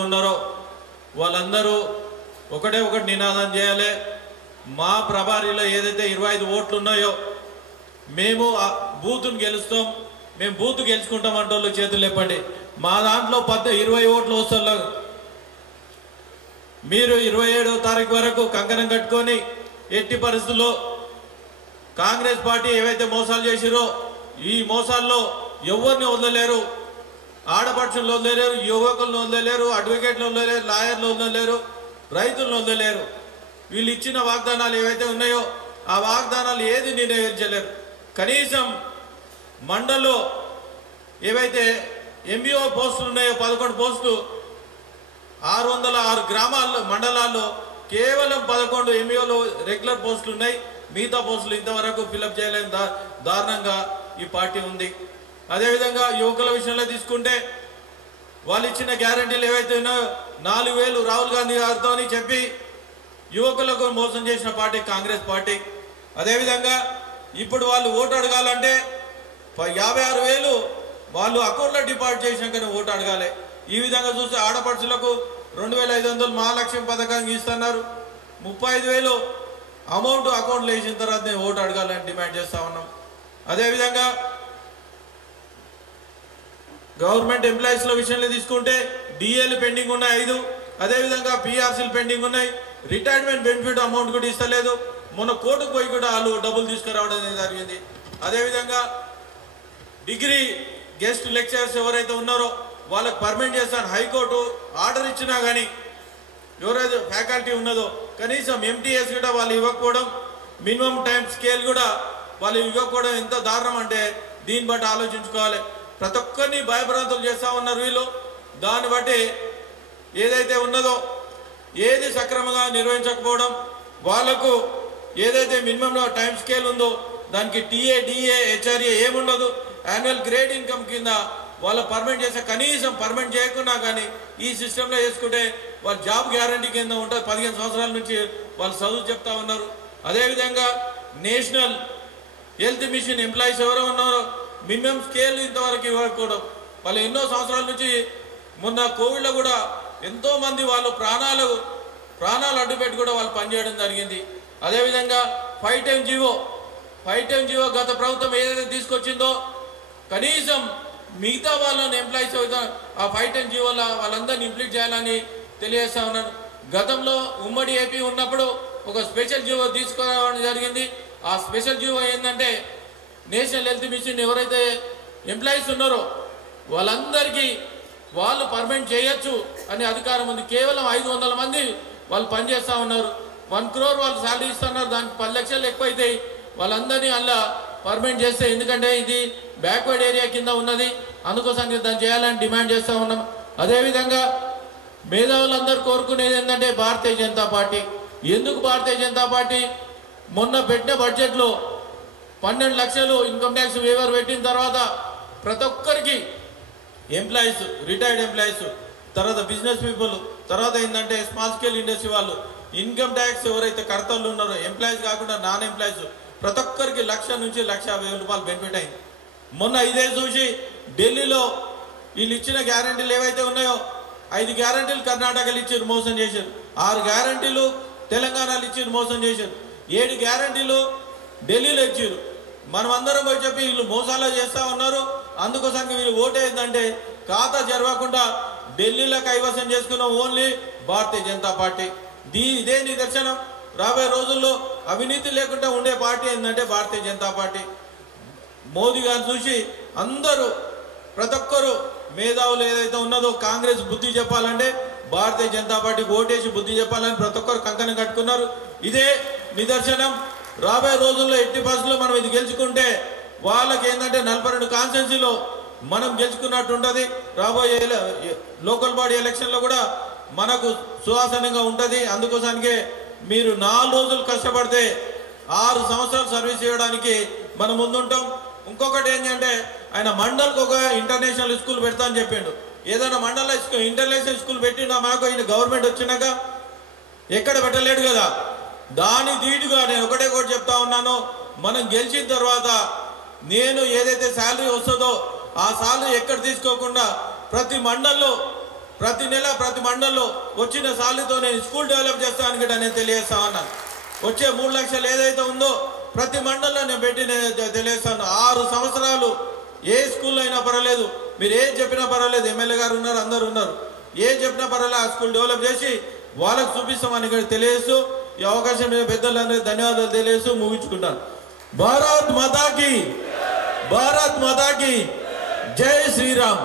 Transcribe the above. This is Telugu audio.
ఉన్నారో వాళ్ళందరూ ఒకటే ఒకటి నినాదం చేయాలి. మా ప్రభారీలో ఏదైతే 25 ఓట్లు ఉన్నాయో మేము బూత్ను గెలుస్తాం, మేము బూత్ గెలుచుకుంటాం అంటే వాళ్ళు చేతులు లేపండి. మా దాంట్లో 20 ఓట్లు వస్తారు. మీరు 27వ తారీఖు వరకు కంకణం కట్టుకొని ఎట్టి పరిస్థితుల్లో కాంగ్రెస్ పార్టీ ఏవైతే మోసాలు చేసిరో ఈ మోసాల్లో ఎవరిని వదలలేరు. ఆడపడుచులను వదలలేరు, యువకులను వదలలేరు, అడ్వకేట్లను వదలలేరు, లాయర్లు వదలలేరు, రైతులను వదలలేరు. వీళ్ళు ఇచ్చిన వాగ్దానాలు ఏవైతే ఉన్నాయో ఆ వాగ్దానాలు ఏది నెరవేర్చలేరు. కనీసం మండల్లో ఏవైతే ఎంబీఓ పోస్టులు ఉన్నాయో 11 పోస్టులు 606 గ్రామాల్లో మండలాల్లో కేవలం 11 ఎంబీఓలు రెగ్యులర్ పోస్టులు ఉన్నాయి. మిగతా పోస్టులు ఇంతవరకు ఫిలప్ చేయలేని దారుణంగా ఈ పార్టీ ఉంది. అదేవిధంగా యువకుల విషయంలో తీసుకుంటే వాళ్ళు ఇచ్చిన గ్యారంటీలు ఏవైతే ఉన్నాయో 4000 రాహుల్ గాంధీ గారితో చెప్పి యువకులకు మోసం చేసిన పార్టీ కాంగ్రెస్ పార్టీ. అదేవిధంగా ఇప్పుడు వాళ్ళు ఓటు అడగాలంటే 56,000 వాళ్ళు అకౌంట్లో డిపాజిట్ చేసినాకనే ఓటు అడగాలి. ఈ విధంగా చూస్తే ఆడపడుచులకు 2,500 మహాలక్ష్మి పథకానికి ఇస్తున్నారు. 35,000 అమౌంట్ అకౌంట్లో వేసిన తర్వాత ఓటు అడగాలని డిమాండ్ చేస్తా ఉన్నాం. అదేవిధంగా గవర్నమెంట్ ఎంప్లాయీస్ల విషయంలో తీసుకుంటే డిఏలు పెండింగ్ ఉన్నాయి 5. అదేవిధంగా పిఆర్సీలు పెండింగ్ ఉన్నాయి. రిటైర్మెంట్ బెనిఫిట్ అమౌంట్ కూడా ఇస్తలేదు. మొన్న కోర్టుకు పోయి కూడా వాళ్ళు డబ్బులు తీసుకురావడం జరిగింది. అదేవిధంగా డిగ్రీ గెస్ట్ లెక్చరర్స్ ఎవరైతే ఉన్నారో వాళ్ళకి పర్మనెంట్ చేస్తాను హైకోర్టు ఆర్డర్ ఇచ్చినా కానీ ఎవరైతే ఫ్యాకల్టీ ఉన్నదో కనీసం ఎంటీఎస్ కూడా వాళ్ళు ఇవ్వకపోవడం, మినిమం టైం స్కేల్ కూడా వాళ్ళు ఇవ్వకపోవడం ఎంత దారుణం అంటే దీన్ని బట్టి ఆలోచించుకోవాలి. ప్రతి ఒక్కరిని భయభ్రాంతులు చేస్తూ ఉన్నారు వీళ్ళు. దాన్ని బట్టి ఏదైతే ఉన్నదో ఏది సక్రమంగా నిర్వహించకపోవడం, వాళ్లకు ఏదైతే మినిమం టైం స్కేల్ ఉందో దానికి టీఏ డిఏ హెచ్ఆర్ఏ ఏముండదు. యాన్యువల్ గ్రేడ్ ఇన్కమ్ కింద వాళ్ళు పర్మనెంట్ చేస్తే కనీసం పర్మనెంట్ చేయకున్నా కానీ ఈ సిస్టంలో వేసుకుంటే వాళ్ళ జాబ్ గ్యారంటీ కింద ఉంటుంది. 15 సంవత్సరాల నుంచి వాళ్ళు చదువు చెప్తా ఉన్నారు. అదేవిధంగా నేషనల్ హెల్త్ మిషన్ ఎంప్లాయీస్ ఎవరో ఉన్నారో మినిమం స్కేల్ ఇంతవరకు ఇవ్వకపోవడం. వాళ్ళు ఎన్నో సంవత్సరాల నుంచి మొన్న కోవిడ్లో కూడా ఎంతోమంది వాళ్ళు ప్రాణాలు అడ్డుపెట్టి కూడా వాళ్ళు పనిచేయడం జరిగింది. అదేవిధంగా 5 టైం జీవో గత ప్రభుత్వం ఏదైతే తీసుకొచ్చిందో కనీసం మిగతా వాళ్ళని ఎంప్లాయీస్ ఆ 5 టైం జీవోలో వాళ్ళందరినీ ఇంప్లీట్ చేయాలని తెలియజేస్తా ఉన్నాను. గతంలో ఉమ్మడి ఏపీ ఉన్నప్పుడు ఒక స్పెషల్ జీవో తీసుకురావడం జరిగింది. ఆ స్పెషల్ జీవో ఏంటంటే నేషనల్ హెల్త్ మిషన్ ఎవరైతే ఎంప్లాయీస్ ఉన్నారో వాళ్ళందరికీ వాళ్ళు పర్మనెంట్ చేయొచ్చు అనే అధికారం ఉంది. కేవలం 500 మంది వాళ్ళు పనిచేస్తూ ఉన్నారు. 1 crore వాళ్ళు శాలరీ ఇస్తున్నారు. దానికి 10 లక్షలు ఎక్కువైతాయి. వాళ్ళందరినీ అలా పర్మనెంట్ చేస్తే, ఎందుకంటే ఇది బ్యాక్వర్డ్ ఏరియా కింద ఉన్నది, అందుకోసం దాన్ని చేయాలని డిమాండ్ చేస్తూ ఉన్నాం. అదేవిధంగా మేధావులందరూ కోరుకునేది ఏంటంటే భారతీయ జనతా పార్టీ. ఎందుకు భారతీయ జనతా పార్టీ మొన్న పెట్టిన బడ్జెట్లో 12 లక్షలు ఇన్కమ్ ట్యాక్స్ వేవర్ పెట్టిన తర్వాత ప్రతి ఒక్కరికి ఎంప్లాయీస్, రిటైర్డ్ ఎంప్లాయీస్, తర్వాత బిజినెస్ పీపుల్, తర్వాత ఏంటంటే స్మాల్ స్కేల్ ఇండస్ట్రీ వాళ్ళు, ఇన్కమ్ ట్యాక్స్ ఎవరైతే కర్తలు ఉన్నారో ఎంప్లాయీస్ కాకుండా నాన్ ఎంప్లాయీస్ ప్రతి ఒక్కరికి 1,00,000 నుంచి 1,50,000 రూపాయలు బెనిఫిట్ అయింది. మొన్న ఇదే చూసి ఢిల్లీలో వీళ్ళు ఇచ్చిన గ్యారంటీలు ఏవైతే ఉన్నాయో 5 గ్యారంటీలు కర్ణాటకలో ఇచ్చారు, మోసం చేశారు. 6 గ్యారంటీలు తెలంగాణలో ఇచ్చారు, మోసం చేశారు. 7 గ్యారంటీలు ఢిల్లీలో ఇచ్చారు. మనం అందరం పోయి చెప్పి వీళ్ళు మోసాలు చేస్తూ ఉన్నారు. అందుకోసానికి వీళ్ళు ఓటేందంటే ఖాతా జరగకుండా ఢిల్లీలో కైవసం చేసుకున్న ఓన్లీ భారతీయ జనతా పార్టీ. ఇదే నిదర్శనం. రాబోయే రోజుల్లో అవినీతి లేకుండా ఉండే పార్టీ ఏంటంటే భారతీయ జనతా పార్టీ. మోదీ గారిని చూసి అందరూ ప్రతి ఒక్కరు మేధావులు ఏదైతే ఉన్నదో కాంగ్రెస్ బుద్ధి చెప్పాలంటే భారతీయ జనతా పార్టీకి ఓటేసి బుద్ధి చెప్పాలని ప్రతి ఒక్కరు కంకణం కట్టుకున్నారు. ఇదే నిదర్శనం. రాబోయే రోజుల్లో ఎట్టి పరిస్థితుల్లో మనం ఇది గెలుచుకుంటే వాళ్ళకి ఏంటంటే 42 కాన్స్టిట్యున్సీలో మనం గెలుచుకున్నట్టు ఉంటుంది. రాబోయే లోకల్ బాడీ ఎలక్షన్లో కూడా మనకు సువాసనంగా ఉంటుంది. అందుకోసానికే మీరు 4 రోజులు కష్టపడితే 6 సంవత్సరాలు సర్వీస్ చేయడానికి మనం ముందుంటాం. ఇంకొకటి ఏంటంటే ఆయన మండల్కి ఒక ఇంటర్నేషనల్ స్కూల్ పెడతా అని చెప్పిండు. ఏదైనా మండల ఇంటర్నేషనల్ స్కూల్ పెట్టినా మాకు ఈయన గవర్నమెంట్ వచ్చినాక ఎక్కడ పెట్టలేడు కదా. దాని ధీటుగా నేను ఒకటే చెప్తా ఉన్నాను, మనం గెలిచిన తర్వాత నేను ఏదైతే శాలరీ వస్తుందో ఆ శాలరీ ఎక్కడ తీసుకోకుండా ప్రతి మండల్లో ప్రతి నెల ప్రతి మండలంలో వచ్చిన సాలితో నేను స్కూల్ డెవలప్ చేస్తాను గిట్ట నేను తెలియజేస్తా ఉన్నాను. వచ్చే 3 లక్షలు ఏదైతే ఉందో ప్రతి మండలంలో నేను పెట్టి తెలియజేస్తాను. 6 సంవత్సరాలు ఏ స్కూల్లో అయినా పర్వాలేదు, మీరు ఏం చెప్పినా పర్వాలేదు, ఎమ్మెల్యే గారు ఉన్నారు, అందరు ఉన్నారు, ఏం చెప్పినా పర్వాలేదు, ఆ స్కూల్ డెవలప్ చేసి వాళ్ళకు చూపిస్తామని ఇక్కడ తెలియజేస్తూ ఈ అవకాశం మీద పెద్దలందరికీ ధన్యవాదాలు తెలియజేస్తూ ముగించుకుంటాను. భారత్ మాతాకి జై శ్రీరామ్.